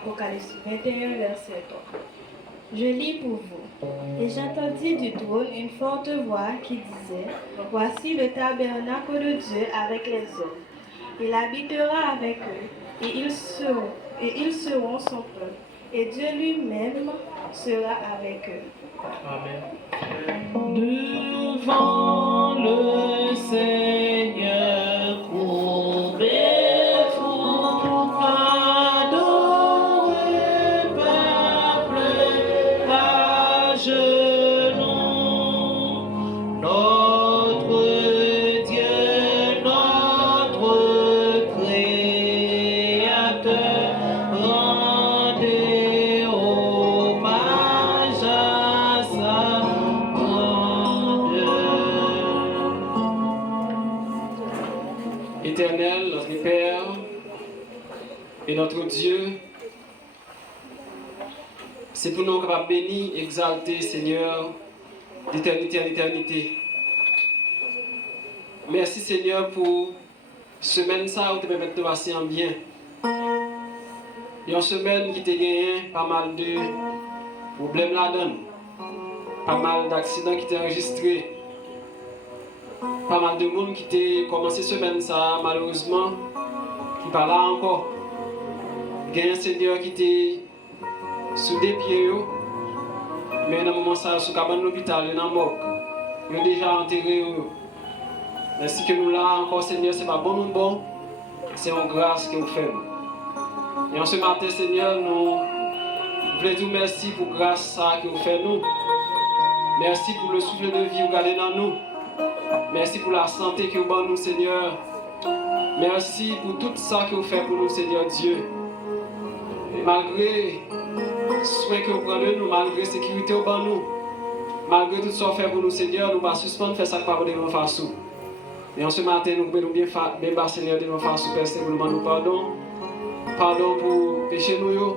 Apocalypse 21, verset 3. Je lis pour vous. Et j'entendis du trône une forte voix qui disait, voici le tabernacle de Dieu avec les hommes. Il habitera avec eux, et ils seront son peuple, et Dieu lui-même sera avec eux. Amen. Devant le Seigneur, courbez tout adorer, peuple à genoux, notre Dieu, notre Créateur, rendez hommage à sa grandeur. Éternel, notre Père et notre Dieu, c'est pour nous capables bénir, exalter, Seigneur, d'éternité en éternité. Merci, Seigneur, pour semaine ça où tu permets de passer en bien. Et en semaine qui t'a gagné pas mal de problèmes là-dedans, pas mal d'accidents qui t'ont enregistrés, pas mal de monde qui t'a commencé semaine ça, malheureusement, qui pas là encore. Il y a un Seigneur qui t'est sous des pieds, mais dans le moment ça, sous cabane l'hôpital, dans le mort, il est déjà enterré. Merci que nous là encore, Seigneur, c'est pas bon ou bon, c'est une grâce que vous faites. Et en ce matin, Seigneur, nous voulons dire merci pour la grâce que vous faites nous. Merci pour le souffle de vie que vous gardez dans nous. Merci pour la santé que vous donnez nous, Seigneur. Merci pour tout ça que vous faites pour nous, Seigneur Dieu. Et malgré le soin que vous prenez nous, malgré la sécurité que vous donnez nous, malgré tout ce que vous faites pour nous, Seigneur, nous ne pouvons pas suspendre faire ça par devant face. Et en ce matin, nous pouvons bien bas, Seigneur, devant face, Père, simplement nous pardon. Pardon pour péché nous, yo.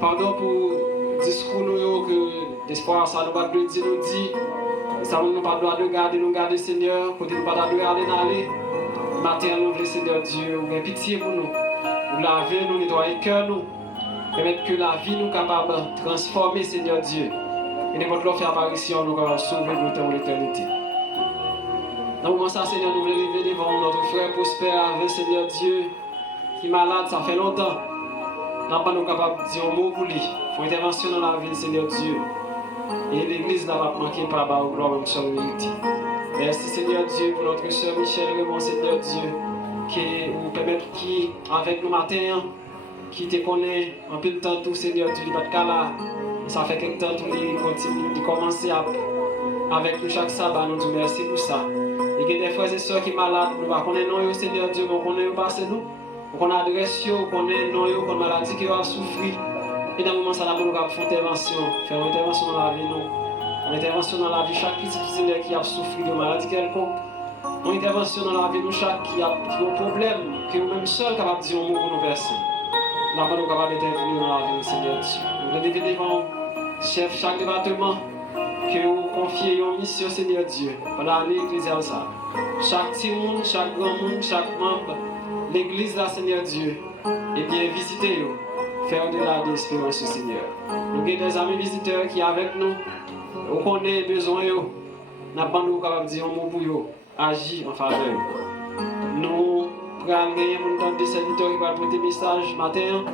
Pardon pour discours nous, yo, que l'espoir, ça nous va de dire, nous dit. Ça nous pas droit de garder, Seigneur, côté nous pas droit de aller. Matin, nous voulons, Seigneur Dieu, ou bien pitié pour nous. Nous laver, nous nettoyer le cœur, nous. Permettre que la vie nous capable de transformer, Seigneur Dieu. Et n'importe l'offre apparition, nous capable de sauver nous dans l'éternité. Dans le moment ça, Seigneur, nous voulons lever devant notre frère prospère avec Seigneur Dieu, qui est malade, ça fait longtemps. Nous pas nous capables de dire un mot pour lui. Il faut intervention dans la vie, Seigneur Dieu. Et l'église n'a pas manqué par la gloire, même sur l'humilité. Merci, Seigneur Dieu, pour notre soeur Michel Raymond, Seigneur Dieu, qui nous permet qui, avec nous matin, qui te connaît en peu de temps, tout, Seigneur Dieu, pas de cas là. Ça fait quelque temps, tout, il continue de commencer avec nous chaque sabbat. Nous disons merci pour ça. Et qu'il y a des frères et sœurs qui sont malades, nous ne connaissons pas, Seigneur Dieu, mais nous connaissons pas, c'est nous. On adresse, on connaît non, on connaît maladie qui va souffrir. Et dans le moment ça, nous avons fait intervention, faire une intervention dans la vie, non. Une intervention dans la vie, chaque petit Seigneur qui a souffert de maladie quelconque. Une intervention dans la vie, nous, chaque qui a un problème, que nous-mêmes seuls capables de dire un mot pour nous verser. Nous sommes capables d'intervenir dans la vie, Seigneur Dieu. Nous voulons lever devant chef chaque département, que vous confiez une mission, Seigneur Dieu, pendant l'année ecclésiale. Chaque petit monde, chaque grand monde, chaque membre, l'église là, Seigneur Dieu, et bien visiter, faire de la d'espérance, Seigneur. Nous avons des amis visiteurs qui sont avec nous, on connaît les besoins, nous sommes capables de dire un mot pour eux, agir en faveur. Nous prenons des serviteurs qui vont porter des messages matin,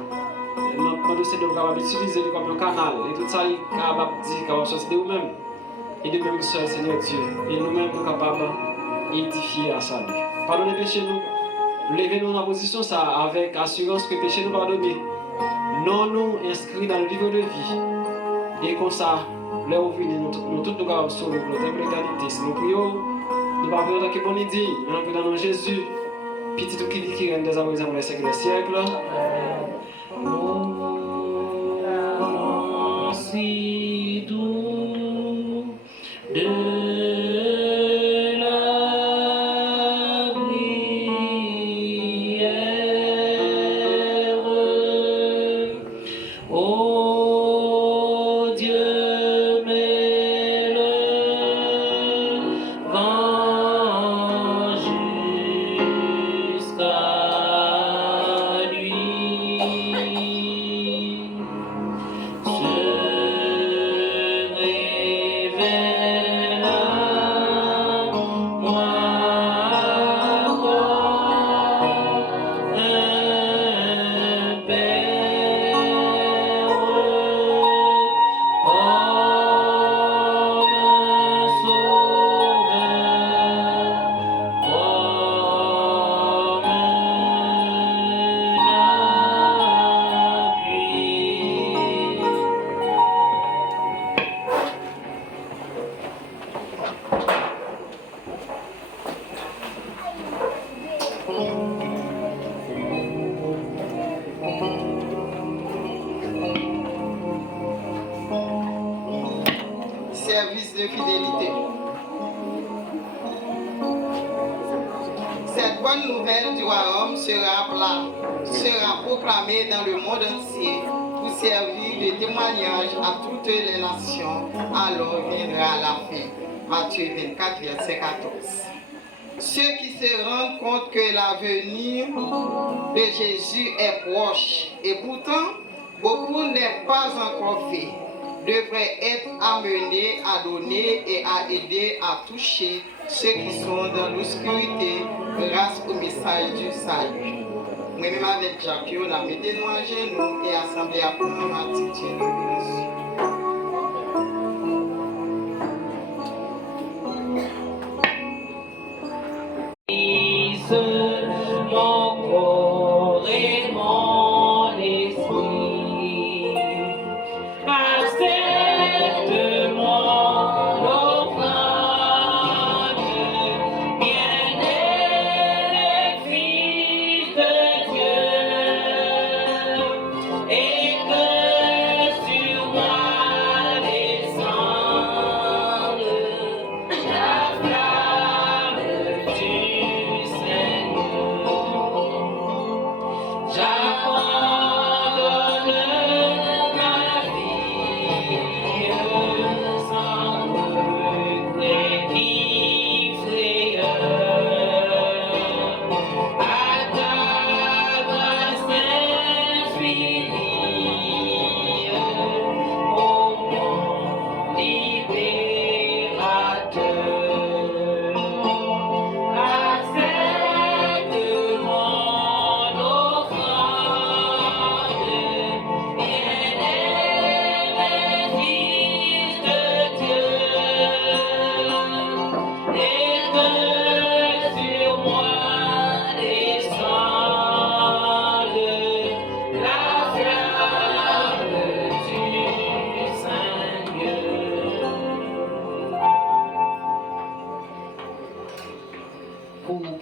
nous sommes capables d'utiliser comme un canal, et tout ça, nous sommes capables de dire, capables de sortir de nous-mêmes, et de nous seul, Seigneur Dieu, et nous-mêmes, nous sommes capables d'édifier à salut. Pardonnez péché nous. Levez-nous dans la position ça avec assurance que le péché nous pardonné. Non nous inscrits dans le livre de vie. Et comme ça, là où nous tous nous capables sauver pour l'éternité. Si nous prions, nous parlons de que bon dit, nous dans Jésus, petit tout qui règne des amours pour les siècles des siècles. Oh, si doux de Service de fidélité. Cette bonne nouvelle du royaume sera proclamée dans le monde entier pour servir de témoignage à toutes les nations. Alors viendra la fin. Matthieu 24, verset 14. Ceux qui se rendent compte que l'avenir de Jésus est proche et pourtant beaucoup n'est pas encore fait, devraient être amenés à donner et à aider à toucher ceux qui sont dans l'obscurité grâce au message du salut. Moi-même avec Jacques, on a mis nous à genoux et assemblé à prendre ma petite Jésus. Mon corps et mon esprit, accepte mon offrande, bien-aimé Fils de Dieu, et que sur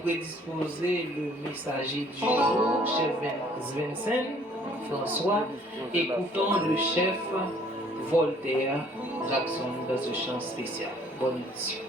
prédisposer le messager du jour, chef Svensen, François. Écoutons le chef Voltaire Jackson dans ce chant spécial. Bonne édition.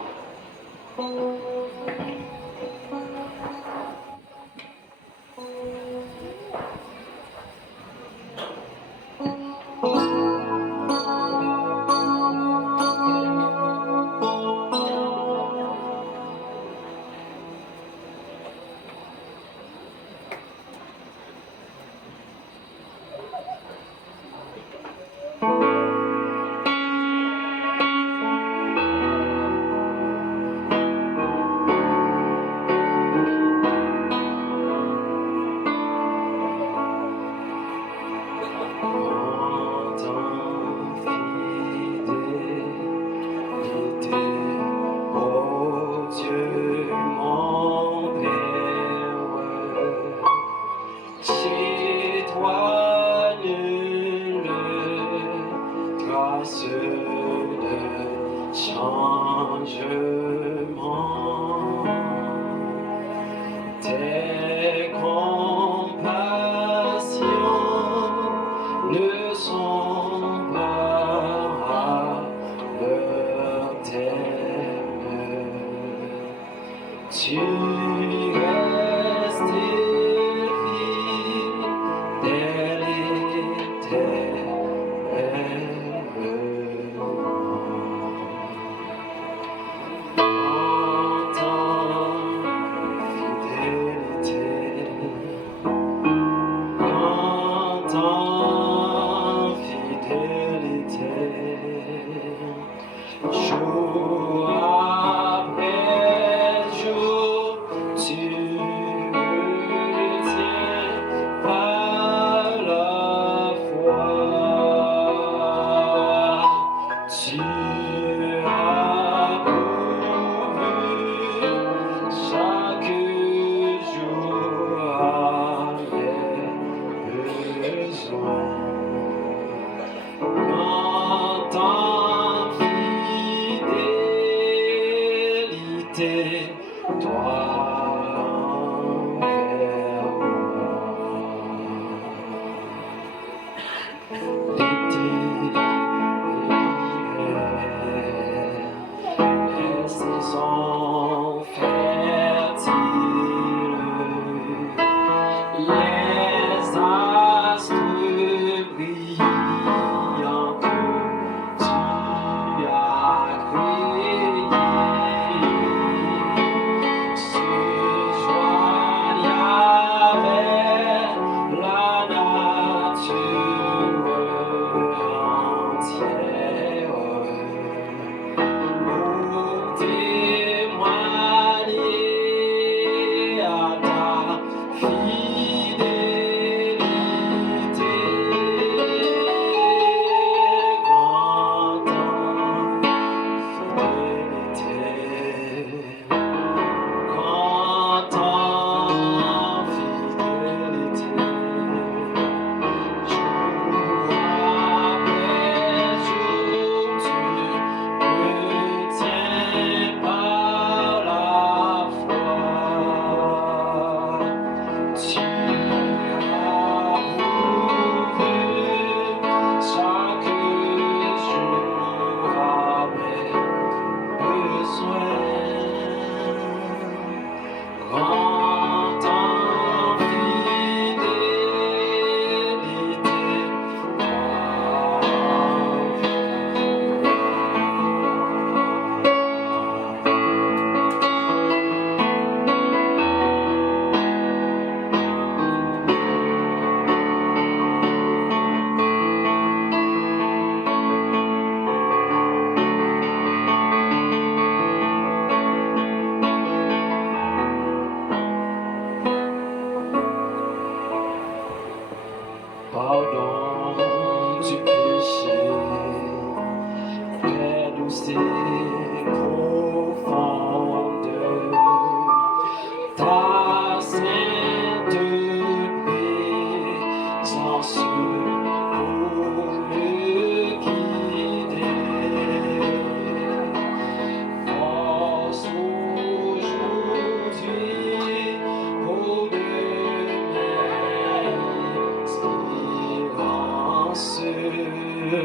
me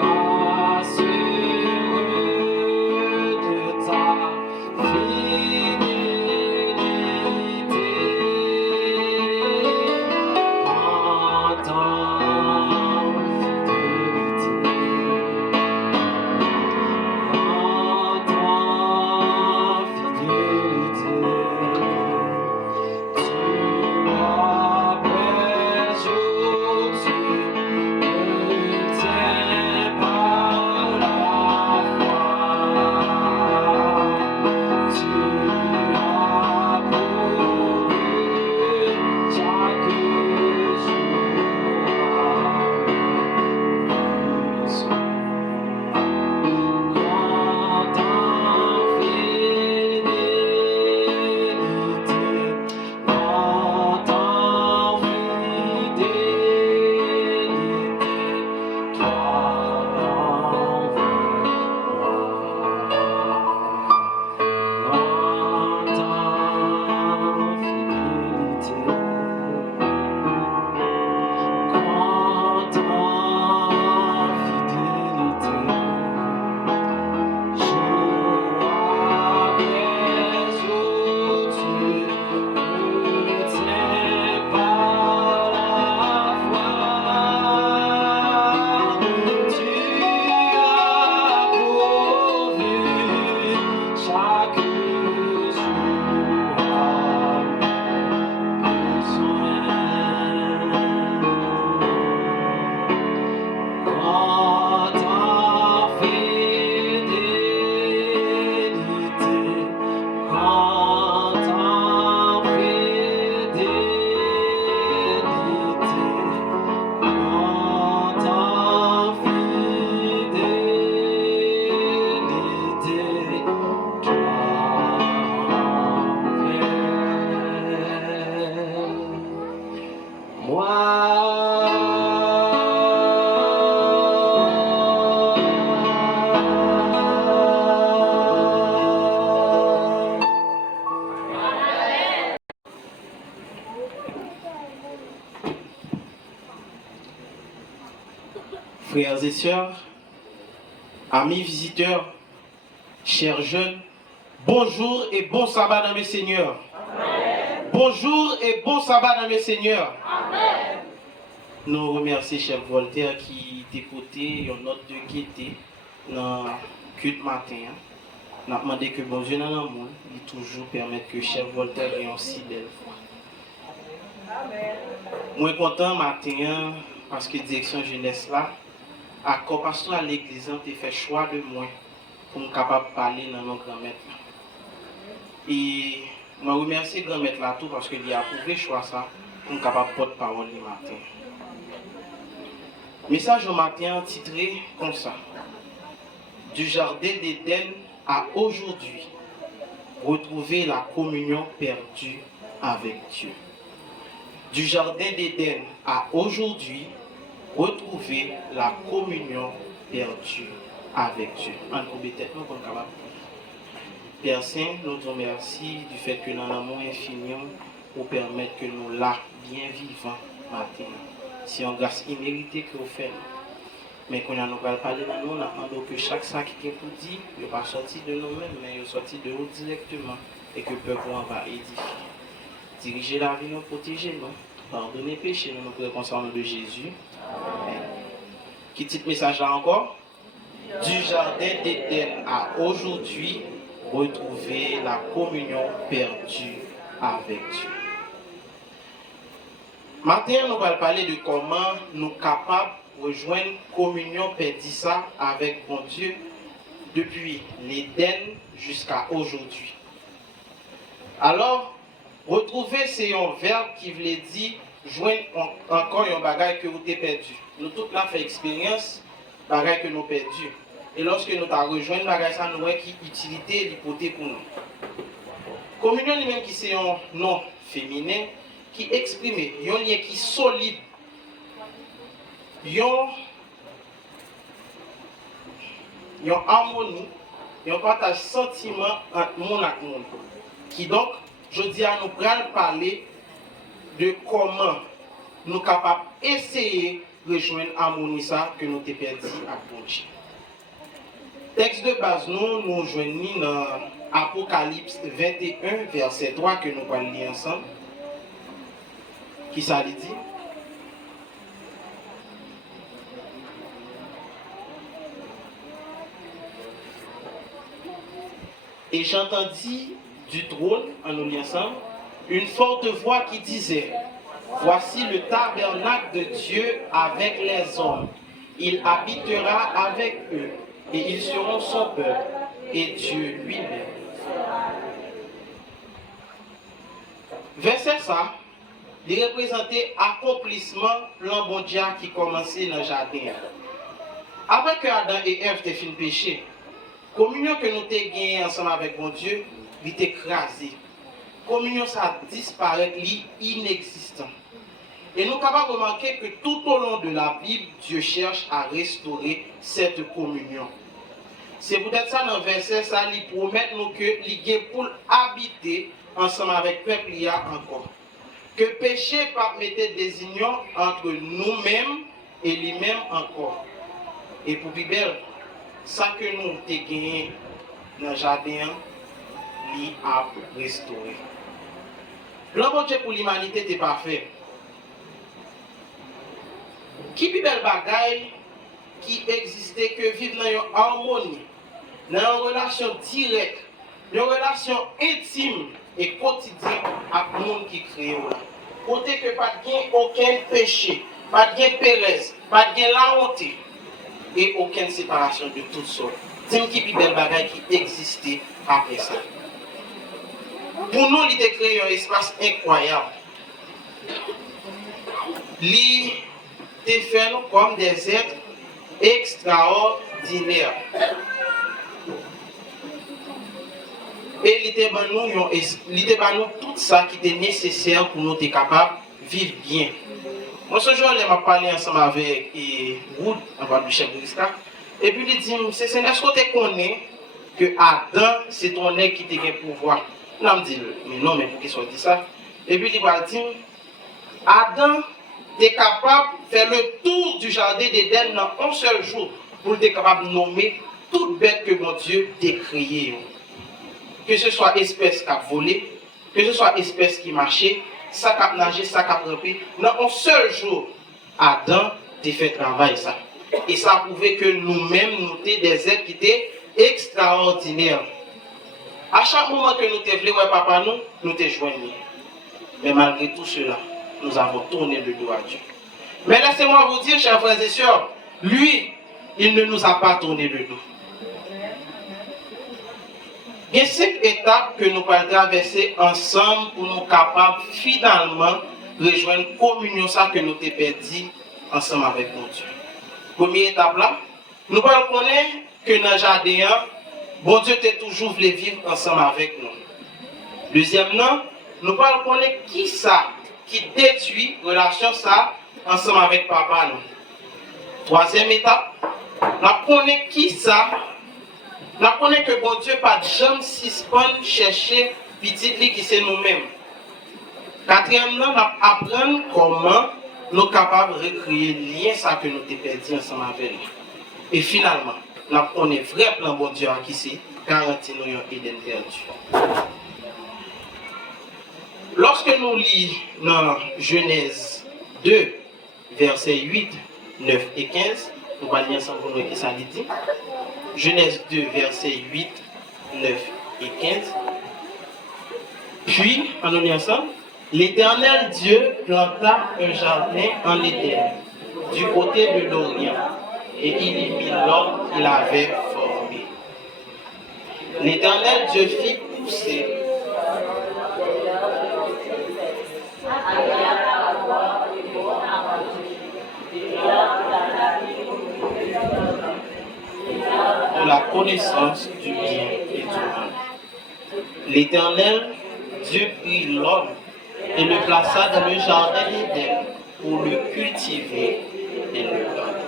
rassure de ta fidélité. En ta Frères et sœurs, amis visiteurs, chers jeunes, bonjour et bon sabbat dans mes seigneurs. Amen. Bonjour et bon sabbat dans mes seigneurs. Amen. Nous remercions chef Voltaire qui dépoté une note de gaieté dans le culte matin. Nous avons demandé que bon Dieu dans le monde, il toujours permettre que chef Voltaire ait aussi belle foi. Amen. Moi content matin parce que direction jeunesse là, à quoi pasteur à l'église a fait choix de moi pour me capable de parler dans nos grand-mères. Et je remercie grand-mère là tout parce qu'il a approuvé choix ça pour me capable de porter parole le matin. Message au matin titré comme ça. Du jardin d'Éden à aujourd'hui, retrouver la communion perdue avec Dieu. Du jardin d'Éden à aujourd'hui, retrouver la communion perdue avec Dieu. Père Saint, nous te remercions du fait que dans l'amour infini, vous permettre que nous là, bien vivants, matin. Si on grâce imméritée que vous faites, mais qu'on a nous parler de nous, on demande que chaque sac qui est pour dire, il ne pas sorti de nous-mêmes, mais il sorti de nous directement et que le peuple va édifier. Diriger la vie, nous protéger nous. Pardonner péché, nous nous préconçons au nom de Jésus. Amen. Qui dit message là encore? Du jardin d'Éden à aujourd'hui, retrouver la communion perdue avec Dieu. Maintenant, nous allons parler de comment nous sommes capables de rejoindre communion perdue avec bon Dieu depuis l'Éden jusqu'à aujourd'hui. Alors, retrouver, c'est un verbe qui voulait dire joindre encore un bagage que vous avez perdu. Nous tous là fait expérience, bagage que nous avons perdu. Et lorsque nous avons rejoint le bagage, ça nous voit qui utilité l'hypothèse pour nous. Communion lui-même qui c'est un nom féminin qui exprime un lien qui est solide. Une harmonie, un partage sentiment entre monde et monde. Qui donc, je dis à nous parler de comment nous sommes capables essayer de rejoindre l'harmonie ça que nous avons perdu à Dieu. Texte de base, nous joignons dans Apocalypse 21, verset 3 que nous allons lire ensemble. Qui ça dit? Et j'entendis du trône, en nous lisant ensemble, une forte voix qui disait, voici le tabernacle de Dieu avec les hommes. Il habitera avec eux, et ils seront son peuple, et Dieu lui-même. Verset ça, il représentait accomplissement plan bon Dieu qui commençait dans le jardin. Après que Adam et Ève étaient finis péché, communion que nous avons gagnée ensemble avec mon Dieu, il est écrasé. Communion, ça disparaît, inexistant. Et nous sommes capables de remarquer que tout au long de la Bible, Dieu cherche à restaurer cette communion. C'est peut-être ça dans le verset, ça, il promet nous que il est pour habiter ensemble avec le peuple encore. Que péché pas mettre des unions entre nous-mêmes et lui-même encore. Et pour Bible, ça que nous avons gagné dans le jardin, il a restauré. Le bon Dieu pour l'humanité n'est pas fait. Qui est belle bagaille qui existait que vivre dans une harmonie, dans une relation directe, une relation intime et quotidienne avec le monde qui crée. Côté que pas de aucun péché, pas de pérèse, pas de la honte et aucune séparation de toutes sortes. C'est qui est belle bagaille qui existait après ça. Pour nous, il a créé un espace incroyable. Il a fait nous comme des êtres extraordinaires. Et il était nous tout ça qui était nécessaire pour nous être capables de vivre bien. Moi, ce jour-là, je m'ai parlé ensemble avec Wood, le chef de l'ISCA. Et puis, il dit, c'est est-ce que tu connais que Adam, c'est ton nez qui t'a le pouvoir? Là, je me dis, mais non, mais pour qu'il soit dit ça. Et puis, il va dire, Adam est capable de faire le tour du jardin d'Éden dans un seul jour pour être capable de nommer toute bête que mon Dieu a créée. Que ce soit espèce qui a volé, que ce soit espèce qui marchait, ça qui a nagé, ça qui a rampé. Dans un seul jour, Adam a fait travail ça. Et ça a prouvé que nous-mêmes, nous sommes des êtres qui étaient extraordinaires. À chaque moment que nous te voulons, papa, nous te joignons. Mais malgré tout cela, nous avons tourné le dos à Dieu. Mais laissez-moi vous dire, chers frères et sœurs, lui, il ne nous a pas tourné le dos. Il y a 5 étapes que nous allons traverser ensemble pour nous capables finalement rejoindre une communion ça que nous avons perdu ensemble avec mon Dieu. Première étape là, nous allons connaître que dans le jardin, bon Dieu t'a toujours voulu vivre ensemble avec nous. Deuxièmement, nous allons connaître qui ça qui détruit la relation ça ensemble avec papa nous. Troisième étape, nous connaissons qui ça. Nous connaissons que bon Dieu pas jamais suspend chercher petit qui c'est nous-mêmes. Quatrièmement, nous apprenons comment nous sommes capables de recréer le lien ça que nous avons perdu ensemble avec nous. Et finalement, nous connaissons vrai plan bon Dieu qui c'est garantir nous un Éden perdu. Lorsque nous lisons dans Genèse 2, versets 8, 9 et 15, nous allons lire ensemble pour nous qui ça dit. Genèse 2, versets 8, 9 et 15. Puis, en nous lisant ensemble, l'Éternel Dieu planta un jardin en Éden, du côté de l'Orient, et il y mit l'homme qu'il avait formé. L'Éternel Dieu fit pousser de la connaissance du bien et du mal. L'Éternel Dieu prit l'homme et le plaça dans le jardin d'Éden pour le cultiver et le garder.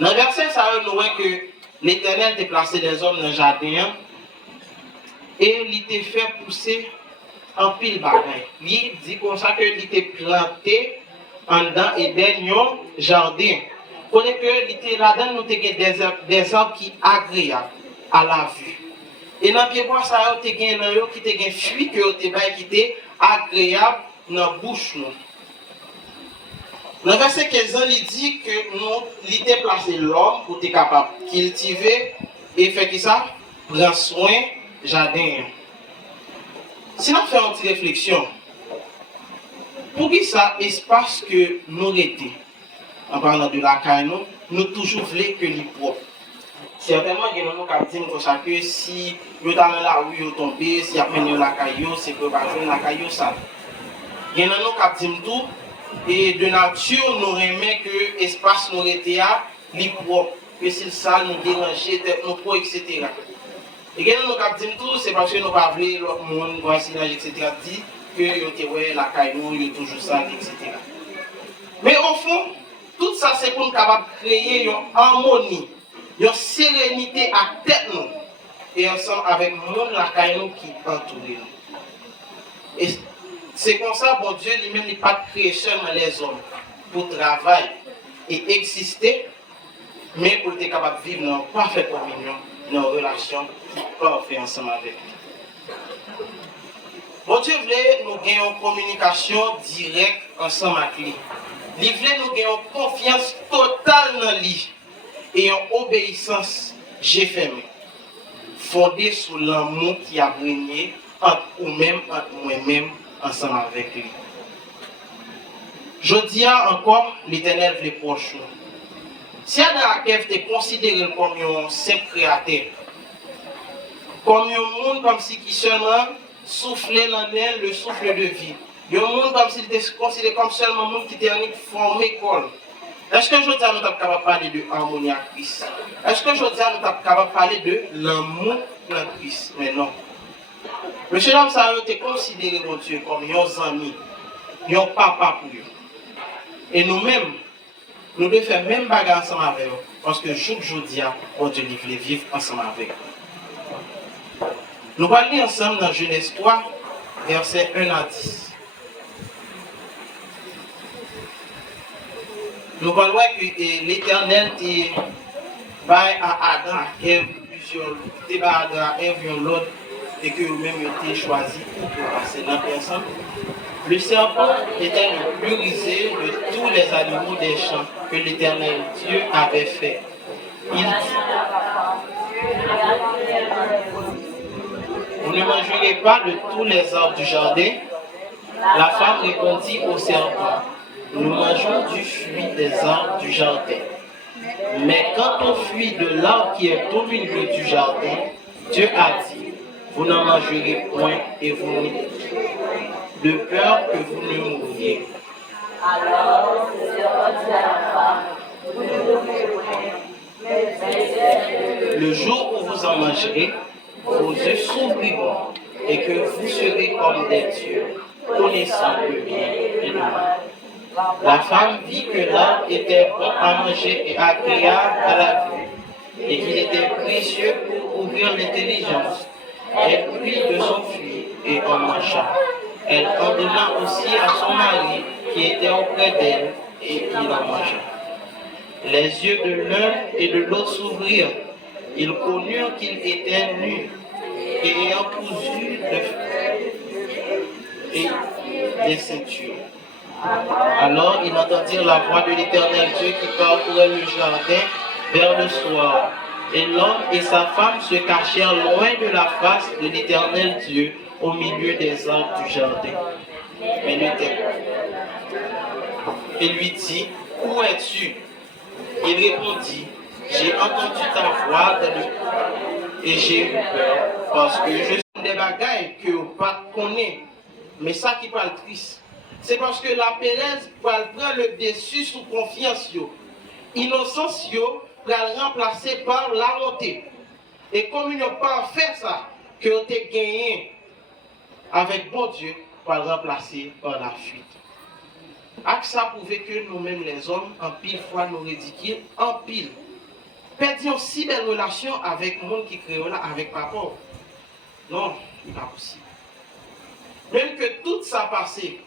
Dans le verset, ça nous voit que l'Éternel a placé les hommes dans le jardin et il t'a fait pousser en pile bagaille. Il dit comme ça qu'il t'a planté en dedans et dans jardin. Côté que là-dedans nous avons des arbres qui sont agréables à la vue. Et dans le pied bois, ça a été un qui te un fruit qui était agréable dans la bouche. Dans le verset 15, il dit que nous avons placé l'homme pour être capable de cultiver et faire ça, prendre soin du jardin. Si nous faisons une petite réflexion, pour qui ça, espace que nous étions, en parlant de la caille, nous toujours voulons que les propre. Certainement, il y a des gens qui disent que si vous êtes dans la rue, vous tombez, si vous avez la caillou, c'est que vous avez la caillou sale. Il y a des gens qui disent tout, et de nature, nous aimons que l'espace nous était li propre, que si le sale nous dérangeait, nous trop, etc. Et il y a des gens qui disent tout, c'est parce que nous ne pas voulu l'autre monde, voisinage, etc. dit que la caillou, il est toujours sale, etc. Mais au fond, tout ça, c'est pour nous capable de créer une harmonie, une sérénité à tête nous, et ensemble avec le monde la caillou qui entoure nous. Et c'est comme ça, bon Dieu lui-même n'est pas créé seulement les hommes pour travailler et exister, mais pour être capable de vivre dans une parfaite communion, dans une relation qui parfaite ensemble avec lui. Bon Dieu voulait nous gagner une communication directe ensemble avec lui. Il voulait nous gagner une confiance totale dans lui et une obéissance j'ai fermé, fondée sur l'amour qui a régné entre nous-mêmes, entre moi-même, ensemble avec lui. Je dis encore, l'Éternel voulait proche nous. Si Adam et Ève étaient considérés comme un simple créateur, comme un monde comme si qui seulement soufflait dans elle le souffle de vie, un monde comme s'il était considéré comme seulement un monde qui était formé école. Est-ce que je dis à nous sommes capables de parler de harmonie à Christ? Est-ce que je dis à nous sommes capables de parler de l'amour dans Christ? Mais non. Monsieur Dame, ça a été considéré, mon Dieu, comme nos amis, nos papa pour eux. Et nous-mêmes, nous devons faire même bagarre ensemble avec eux. Parce que jour aujourd'hui, mon Dieu, nous voulons vivre ensemble avec eux. Nous allons lire ensemble dans Genèse 3, versets 1 à 10. Nous allons voir que l'Éternel dit à Adam et Ève plusieurs, Adam et Ève l'autre, et que vous-même été choisi pour passer dans ensemble. Le serpent était le plus rusé de tous les animaux des champs que l'Éternel Dieu avait fait. Il dit, vous ne mangerez pas de tous les arbres du jardin. La femme répondit au serpent, nous mangeons du fruit des arbres du jardin. Mais quant au fruit de l'arbre qui est au milieu du jardin, Dieu a dit, vous n'en mangerez point et vous de peur que vous ne mouriez. Alors le serpent dit à la femme, vous ne mourrez point, mais le jour où vous en mangerez, vos yeux s'ouvriront et que vous serez comme des dieux, connaissant le bien et le mal. La femme vit que l'arbre était bon à manger et agréable à la vue, et qu'il était précieux pour ouvrir l'intelligence. Elle prit de son fruit et en mangea. Elle en donna aussi à son mari qui était auprès d'elle et il en mangea. Les yeux de l'un et de l'autre s'ouvrirent. Ils connurent qu'ils étaient nus et ayant cousu des ceintures. Alors ils entendirent la voix de l'Éternel Dieu qui parcourait le jardin vers le soir. Et l'homme et sa femme se cachèrent loin de la face de l'Éternel Dieu au milieu des arbres du jardin. Mais il lui dit, où es-tu? Il répondit, j'ai entendu ta voix et j'ai eu peur parce que je suis des bagailles que vous ne connaissez. Mais ça qui parle triste, c'est parce que la pérèse prend le dessus sous confiance. Innocence va remplacer par la montée. Et comme ils n'ont pas fait ça, que vous avez gagné avec bon Dieu, va remplacer par la fuite. Avec ça prouve que nous-mêmes les hommes, en pile fois nous ridicules, en pile. Perdons si belle relation avec le monde qui crée là, avec papa. Non, ce n'est pas possible. Même que tout ça passé,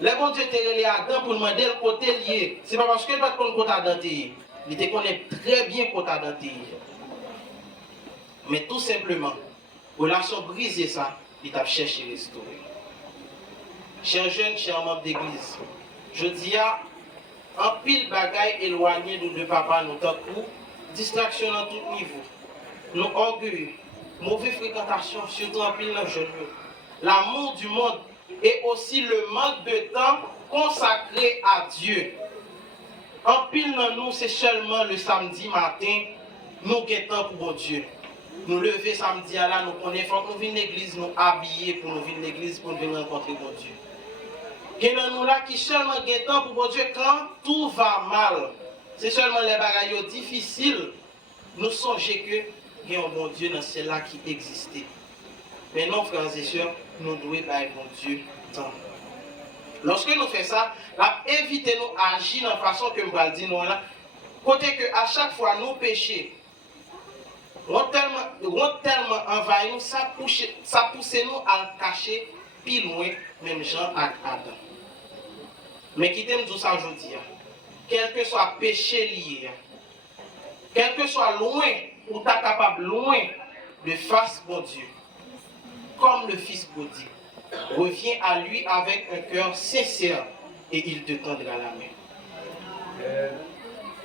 Le bon Dieu te relé Adam pour demander le côté lié. C'est pas parce que pas qu'on côté Adam t'es. Il te connaît très bien côté Adam t'es. Mais tout simplement, relation brisée ça, il t'a cherché à restaurer. Chers jeunes, chers membres d'église, je dis à un pile bagaille éloigné de papa, nous tant coup, distraction à tout niveau, nous orgueil, mauvaise fréquentation, surtout en pile dans le jeune, l'amour du monde et aussi le manque de temps consacré à Dieu. En pile dans nous, c'est seulement le samedi matin, nous guettons pour Dieu. Nous lever samedi à là, nous connaissons, nous venons à l'église, nous habiller pour nous venir à l'église, pour nous venir rencontrer mon Dieu. Il y a nous là qui seulement guettant pour mon Dieu quand tout va mal. C'est seulement les bagailles difficiles. Nous songeons que il y a un bon Dieu dans celle-là qui existait. Mais non, frères et sœurs, nous devons bailler bon Dieu temps. Lorsque nous faisons ça, évitez nous agir de façon que nous allons dire nous là. Côté que à chaque fois nous péchons, nous tellement envahi nous, ça pousse nous à le cacher plus loin, même Jean et Adam. Mais qui t'aime tout ça aujourd'hui, quel que soit péché lié, quel que soit loin, ou tu es capable loin de face mon Dieu, comme le Fils prodigue, reviens à lui avec un cœur sincère et il te tendra la main.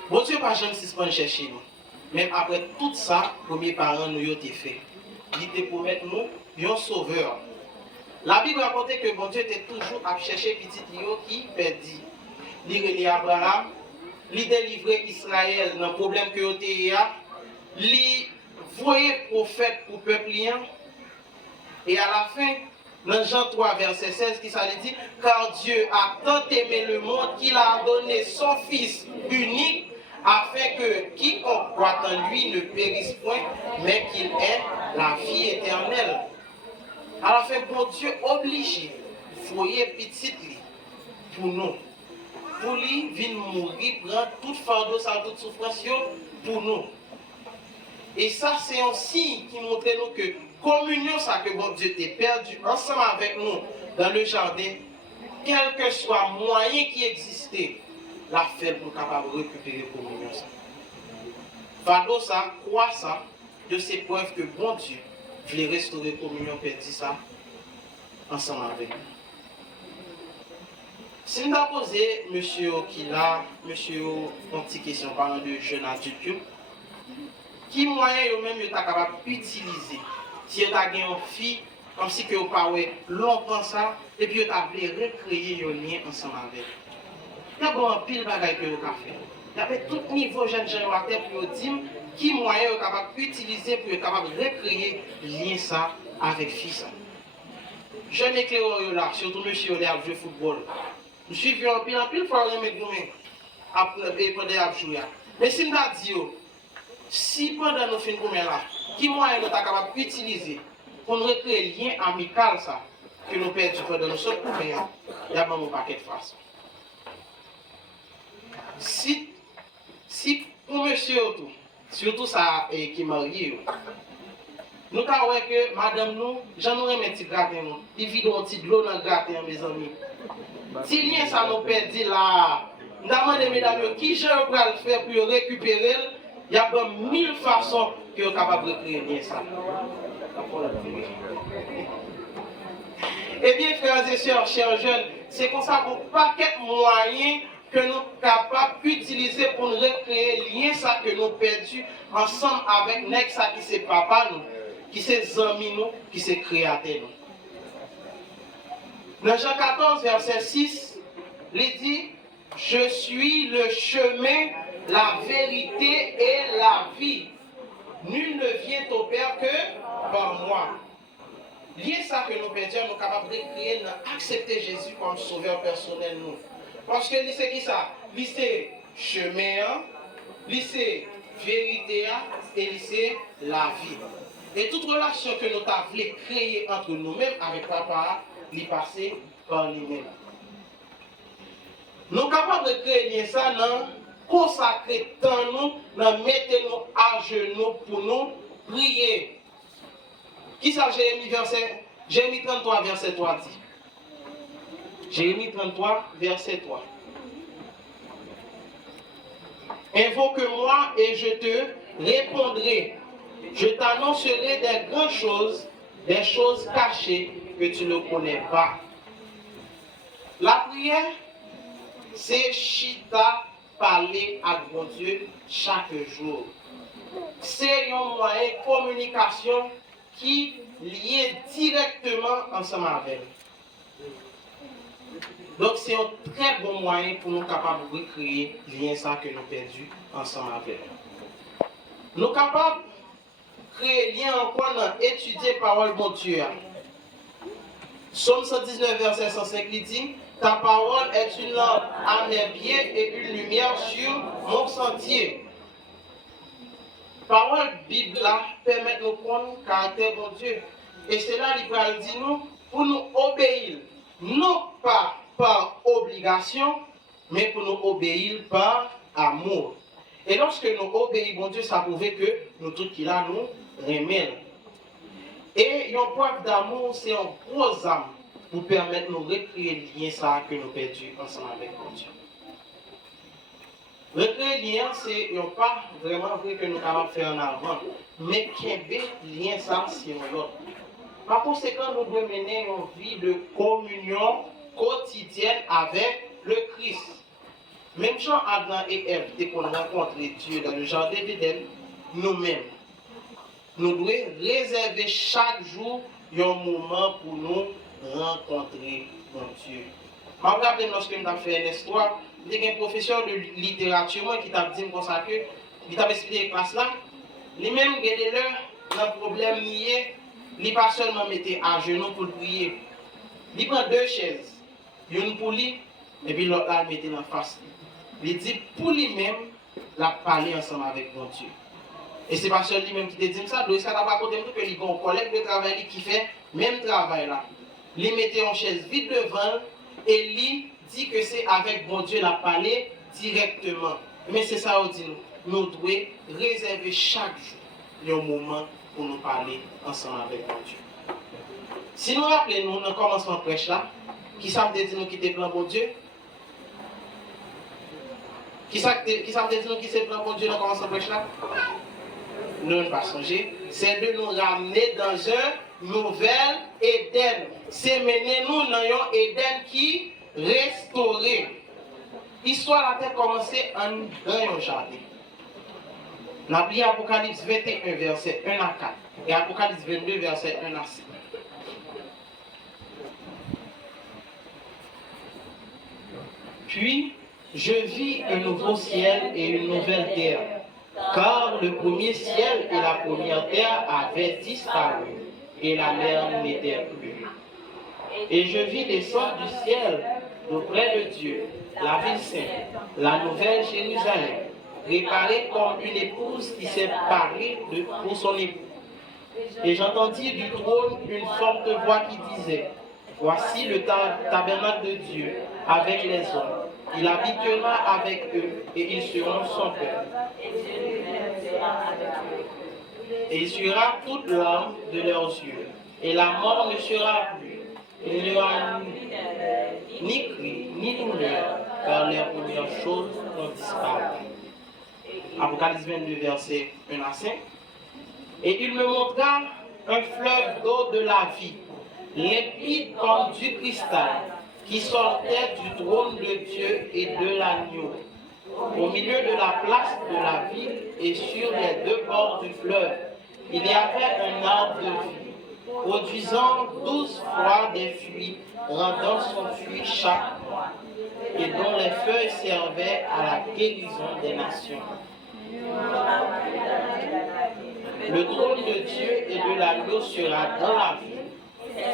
Bon Dieu pas jamais suspendre chercher nous. Même après tout ça, premiers parents nous ont fait. Il te promet nous un sauveur. La Bible raconte que bon Dieu était toujours à chercher petit Léo qui perdit. Il relève Abraham, il délivrait Israël dans le problème que vous avez, il voyait prophète pour le peuple. Et à la fin, dans Jean 3, verset 16, qui ça dit, car Dieu a tant aimé le monde qu'il a donné son Fils unique, afin que quiconque croit en lui ne périsse point, mais qu'il ait la vie éternelle. À la fin, bon Dieu obligé, foyer petit pour nous. Pour lui, venir mourir, prendre toute fardeau, toute souffrance pour nous. Et ça, c'est un signe qui montre nous que communion, ça que bon Dieu t'a perdu ensemble avec nous dans le jardin, quel que soit le moyen qui existait, la fait pour capable de récupérer communion. Fardeau, ça, croit ça, de ces preuves que bon Dieu voulait restaurer communion, perdit ça ensemble avec nous. Si nous avons posé, monsieur Okila, monsieur, une petite question parlant de jeunes adultes, qui moyen vous-même vous êtes capable d'utiliser si vous avez une fille, comme si vous parlez longtemps ça, et puis vous avez recréer un lien ensemble avec. Il y a un pile de bagages que vous avez fait. Il y a tout niveau jeunes gens à terre pour vous dire qui moyen vous êtes capable d'utiliser pour être capable de recréer lien ça avec fille ça. Jeunes éclaireurs là, surtout monsieur qui a joué football. Je suis vu en pile fois je me dis pendant à jouer. Mais si nous dit si pendant nous fin comme là, qui moyen nous sommes capables d'utiliser pour nous recréer lien amical ça que nous perdons pendant nous sommes il y a un paquet de façons. Si pour monsieur surtout ça qui est marié, nous avons que madame nous, j'en aurais un petit gratin, il vide un petit de l'eau dans le gratin, mes amis. Si lien ça nous perdit là, nous demandons mesdames qui je vais le faire pour récupérer, il y a 1000 façons que vous êtes capable de créer lien ça. Eh bien, frères et sœurs, chers jeunes, c'est comme ça qu'on paquet de moyens que nous sommes capables d'utiliser pour nous recréer lien ça que nous perdus ensemble avec nek ça qui c'est papa nous, qui c'est amis nous, qui c'est créateur nous. Dans Jean 14, verset 6, il dit, je suis le chemin, la vérité et la vie. Nul ne vient au Père que par moi. Lié ça que nous perdons, nous sommes capables de créer, d'accepter Jésus comme sauveur personnel nous. Parce que c'est qui ça? C'est chemin, c'est vérité et c'est la vie. Et toute relation que nous avons créée entre nous-mêmes avec papa, l'y passer par lui-même. Nous sommes capables de créer ça dans consacrer temps nous, dans mettre nous à genoux pour nous prier. Qui ça Jérémie 33 verset 3 dit? Jérémie 33, verset 3. Invoque-moi et je te répondrai. Je t'annoncerai des grandes choses, des choses cachées que tu ne connais pas. La prière, c'est chita parler à mon Dieu chaque jour. C'est un moyen de communication qui lié directement ensemble avec nous. Donc c'est un très bon moyen pour nous capables de recréer le lien ça que nous perdus ensemble avec nous. Nous sommes capables de créer lien encore dans étudier parole de Dieu. Psaume 119, verset 105, il dit: ta parole est une lampe à mes pieds et une lumière sur mon sentier. Parole Bible là permet de nous prendre le caractère de Dieu. Et c'est là qu'il va dire nous pour nous obéir, non pas par obligation, mais pour nous obéir par amour. Et lorsque nous obéissons, bon Dieu, ça prouve que nous tous qui là nous remet. Et une preuve d'amour, c'est un gros âme pour permettre de nous recréer le lien ça que nous perdus ensemble avec mon Dieu. Recréer le lien, c'est pas vraiment vrai que nous sommes capables de faire en avant, mais qu'il y ait le lien ça, c'est l'autre. Par conséquent, nous devons mener une vie de communion quotidienne avec le Christ. Même Jean, Adam et Ève, dès qu'on a rencontré Dieu dans le jardin d'Éden, nous-mêmes, nous devons réserver chaque jour un moment pour nous rencontrer mon Dieu. Je me rappelle lorsque nous avons fait une histoire, il y a un professeur de littérature qui t'a dit comme ça que, il t'a expliqué la classe là, lui-même, il y a un problème lié, il ne pas seulement mettre à genoux pour prier. Il prend deux chaises, une pour lui, et puis l'autre là, il mettait en face. Il dit pour lui-même, il a parlé ensemble avec mon Dieu. Et c'est pas seulement lui-même qui te dit ça, donc ça n'a pas côté que il y a un collègue de travail qui fait même travail là. Il mettait en chaise vide devant et lui dit que c'est avec mon Dieu la parler directement. Mais c'est ça, on dit nous devons réserver chaque jour un moment pour nous parler ensemble avec mon Dieu. Si nous rappelons, nous commençons à prêcher là, qui savent dire nous quitter plan pour Dieu? Qui savent dire nous quitter plan pour Dieu dans commençons à prêcher là? Nous ne pas songer, c'est de nous ramener dans un nouvel Éden. C'est mener nous dans un Éden qui restauré. L'histoire a commencé dans un jardin. La Bible Apocalypse 21, verset 1 à 4 et Apocalypse 22, verset 1 à 6. Puis, je vis un nouveau ciel et une nouvelle terre, car le premier ciel et la première terre avaient disparu, et la mer n'était plus. Et je vis descendre du ciel, auprès de Dieu, la ville sainte, la nouvelle Jérusalem, préparée comme une épouse qui s'est parée pour son époux. Et j'entendis du trône une forte voix qui disait: voici le tabernacle de Dieu avec les hommes. Il habitera avec eux et ils seront son peuple. Et il sera toute larme de leurs yeux. Et la mort ne sera plus. Il n'y aura ni cri, ni douleur, car les premières choses ont disparu. Apocalypse 22, verset 1 à 5. Et il me montra un fleuve d'eau de la vie, limpide comme du cristal, qui sortait du trône de Dieu et de l'agneau. Au milieu de la place de la ville et sur les deux bords du fleuve, il y avait un arbre de vie, produisant 12 fois des fruits, rendant son fruit chaque mois, et dont les feuilles servaient à la guérison des nations. Le trône de Dieu et de l'agneau sera dans la ville.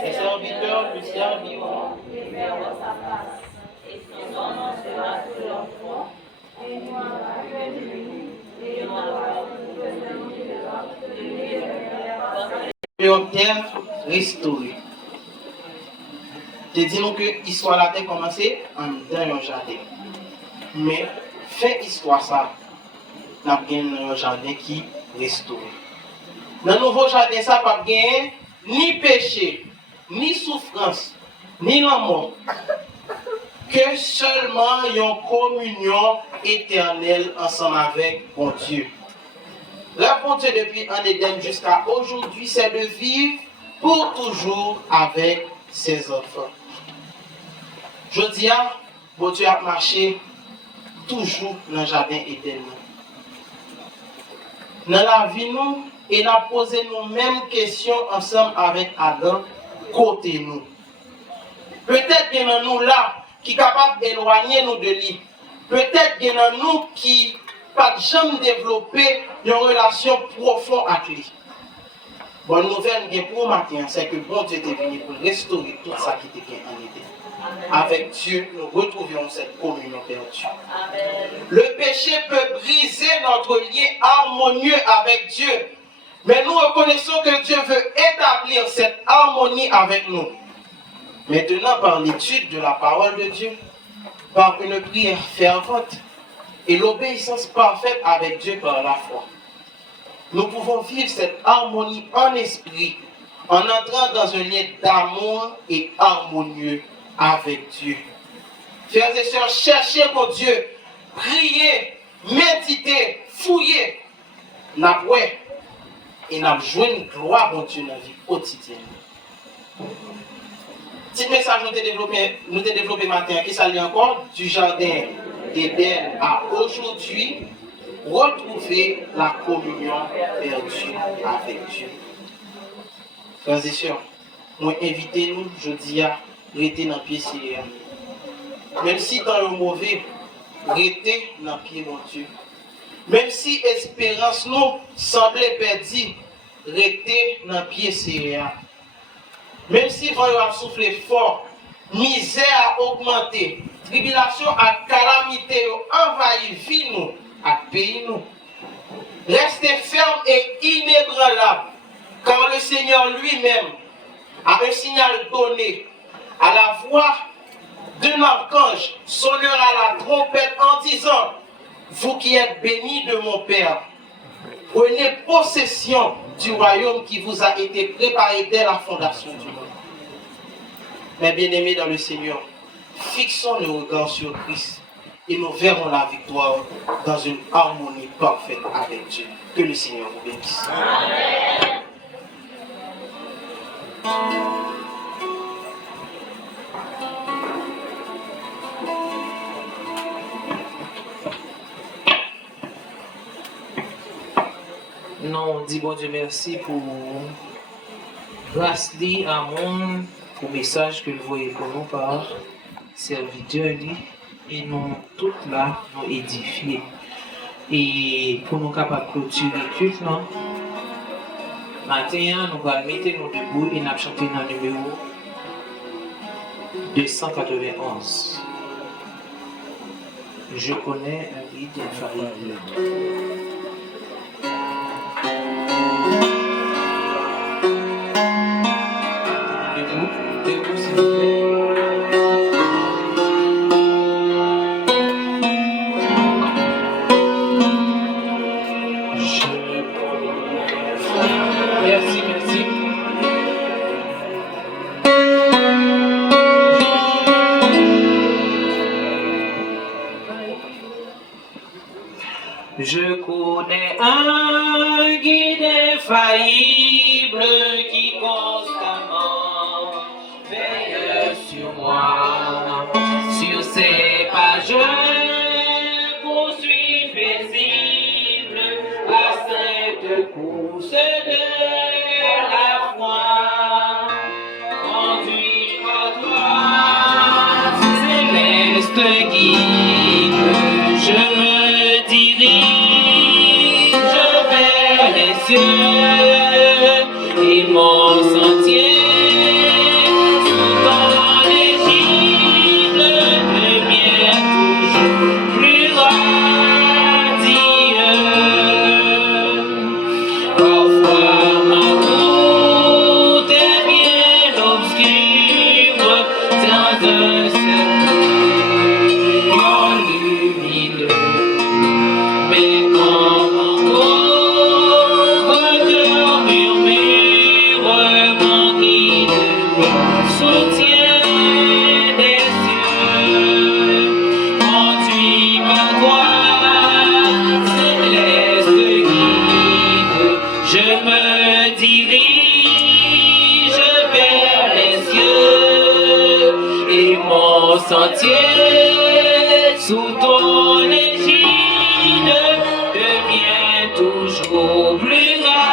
Ses serviteurs lui serviront, et son nom sera sur leur front. Une terre restaurée. Je dis que l'histoire là a commencé dans un jardin. Mais fin histoire ça, n'a bien un jardin qui restauré. Dans le nouveau jardin ça pas bien ni péché, ni souffrance, ni la mort. que seulement une communion éternelle ensemble avec mon Dieu. La bonté depuis un Éden jusqu'à aujourd'hui, c'est de vivre pour toujours avec ses enfants. Je dis, mon Dieu a marché toujours dans le jardin Éden. Dans la vie, nous, et a posé nos mêmes questions ensemble avec Adam, côté nous. Peut-être qu'il y en a nous là qui sont capables d'éloigner nous de lui. Peut-être qu'il y en a nous qui pas jamais développer une relation profonde avec lui. Bonne nouvelle pour matin, c'est que bon Dieu est venu pour restaurer tout ça qui était en Éden. Avec Dieu, nous retrouvions cette communion perdue. Le péché peut briser notre lien harmonieux avec Dieu. Mais nous reconnaissons que Dieu veut établir cette harmonie avec nous. Maintenant, par l'étude de la parole de Dieu, par une prière fervente et l'obéissance parfaite avec Dieu par la foi, nous pouvons vivre cette harmonie en esprit en entrant dans un lien d'amour et harmonieux avec Dieu. Frères et sœurs, cherchez mon Dieu, priez, méditez, fouillez, n'approuez et n'a joué une gloire mon Dieu dans la vie quotidienne. Petit message nous t'ai développé matin, qui s'allie encore du jardin d'Éden à aujourd'hui, retrouver la communion perdue avec Dieu. Frères et sœurs, moi invitez-nous, je dis à rester dans le pied Seigneur. Même si dans le mauvais, rester dans le pied mon Dieu. Même si espérance nous semblait perdue, rester dans le pied Seigneur. Même si vent a soufflé fort, misère a augmenté, tribulation a calamité a envahi vie nous, a pays nous. Restez ferme et inébranlable, car le Seigneur lui-même a un signal donné à la voix d'un archange sonnera la trompette en disant: vous qui êtes bénis de mon Père, prenez possession du royaume qui vous a été préparé dès la fondation du monde. Mes bien-aimés dans le Seigneur, fixons nos regards sur Christ et nous verrons la victoire dans une harmonie parfaite avec Dieu. Que le Seigneur vous bénisse. Amen. Non, dis bon Dieu merci pour grâce dit amour, pour le message que vous voyez pour nous par serviteur et nous toutes là nous édifier. Et pour nous capables de clôturer le culte, non? Maintenant, nous allons mettre nous debout et nous chanter dans le numéro 291. Je connais un vide infaillible. Debout, s'il vous plaît. Merci, merci. Je connais un guide infaillible qui constamment veille sur moi. Sur ses pages poursuit paisible la sainte course de la foi. Conduit à toi, céleste guide, je me dirige vers les cieux et mon sentier sous ton égide devient toujours plus radieux. Parfois ma route est bien obscure dans un cercle. toujours plus gracieux.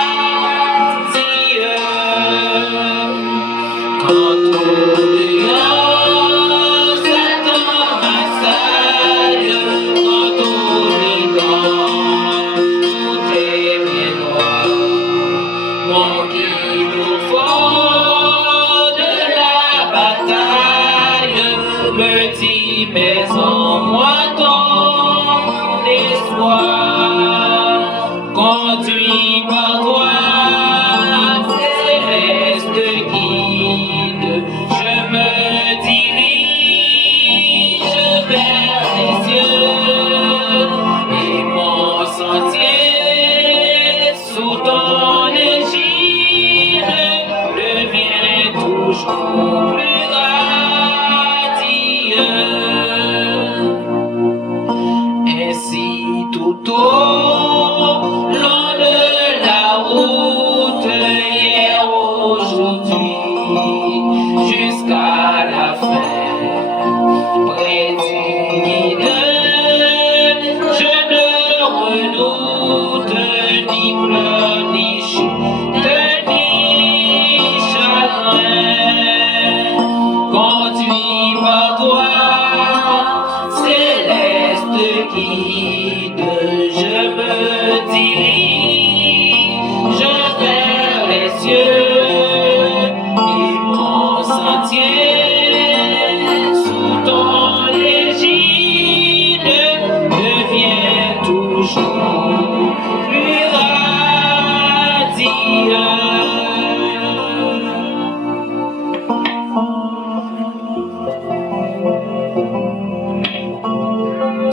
Quand tout dehors Satan m'assaille, quand tout dedans tout est bien noir, mon guide au fond de la bataille me dit mais en moi ton espoir, conduit par toi céleste guide, je me dirige vers les cieux et mon sentier sous ton égide devient toujours plus radieux. Ainsi tout au long de la route, hier, aujourd'hui, jusqu'à la fin, près du guide, je ne redoute ni pleurs, ni chute, ni chagrin. Conduit par toi, céleste guide, je me dirige vers les cieux et mon sentier sous ton égide devient toujours plus radieux.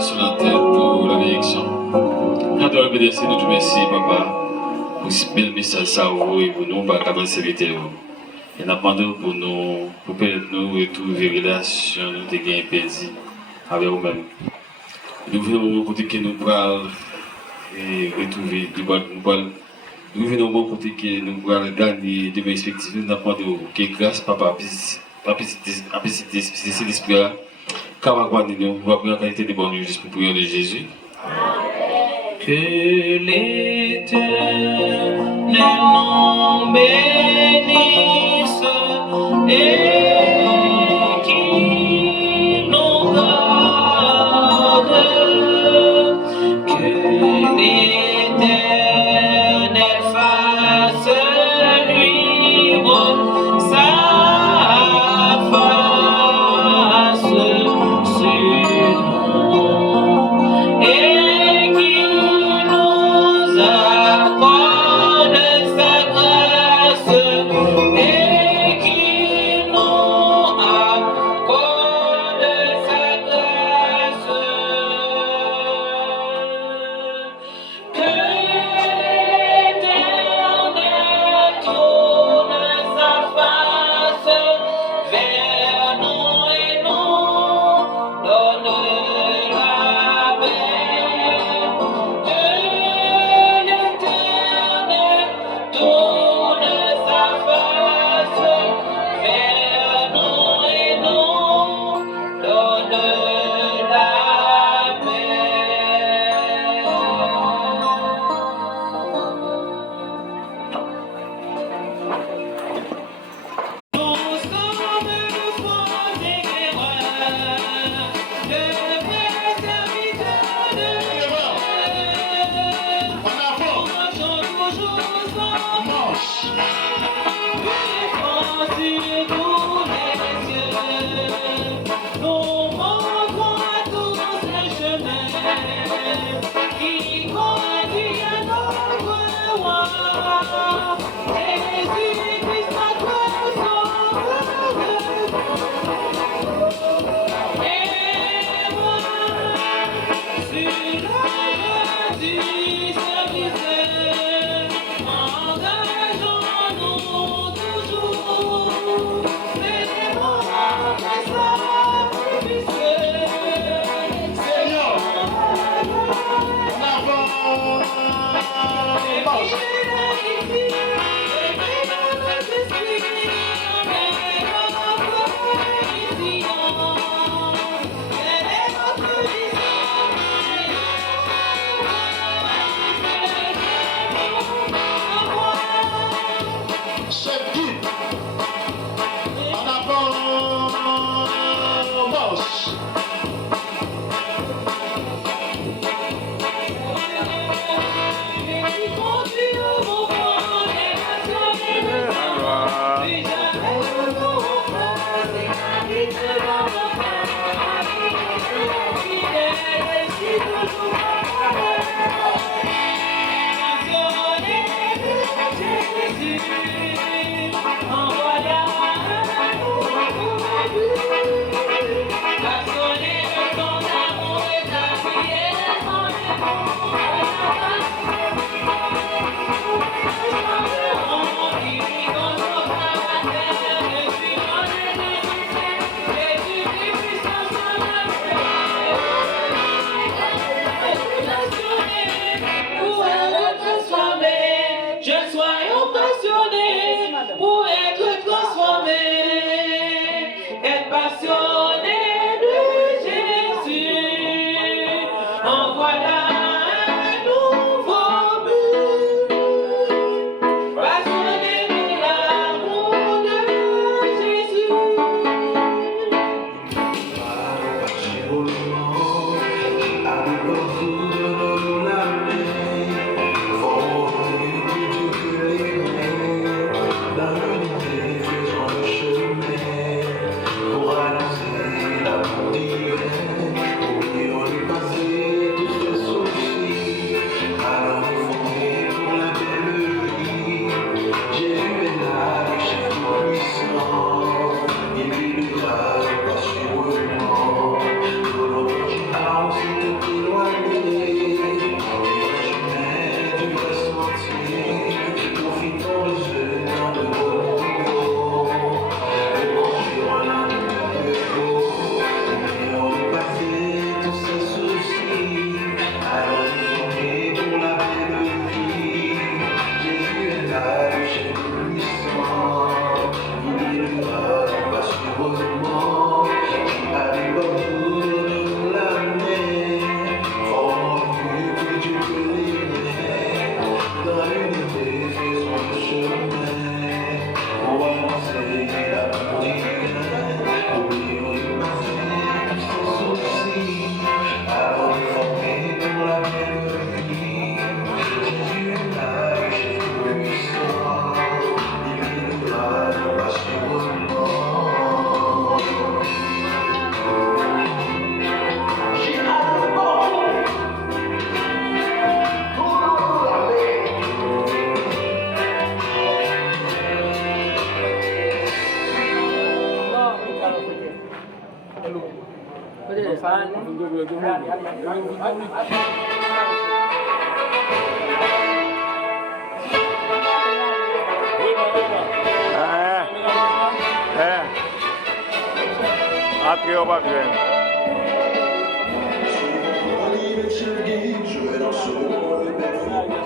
Sur la tête pour la bénédiction. Nous devons remercier nous, merci, papa, pour ce bel message ça vous et pour nous, par la sécurité. Et nous demandons pour nous, pour permettre nous retrouver les relations, nous te gagner perdu avec vous-même. Nous venons au côté que nous pourrons retrouver, nous venons au côté que nous pourrons gagner de perspectives. Nous demandons que grâce, papa, à cet esprit, car nous va prendre la qualité de bonne juste pour prier de Jésus. Que l'Éternel nous bénisse et qu'il nous garde. Que l'Éternel fasse luire sa face sur nous et qu'il nous accorde sa grâce et qu'il nous accorde sa grâce. Que l'Éternel tourne sa face vers nous et nous donne la paix. Que l'Éternel tourne sa face vers nous et nous donne la paix. Nous sommes le front des guerreurs, de vrais serviteurs de Dieu. Nous marchons toujours sans manche, uniforme sur tous les cieux. Nous montrons à tous le chemin qui conduit à notre roi. Jésus-Christ, notre sauveur. Et moi, sur l'œuvre du service, engageons-nous toujours. Célébrons le sacrifice. Seigneur, en avant, marche. Après, on va bien.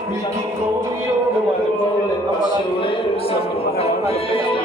Lui qui conduit au vol, les passionné, le savoir.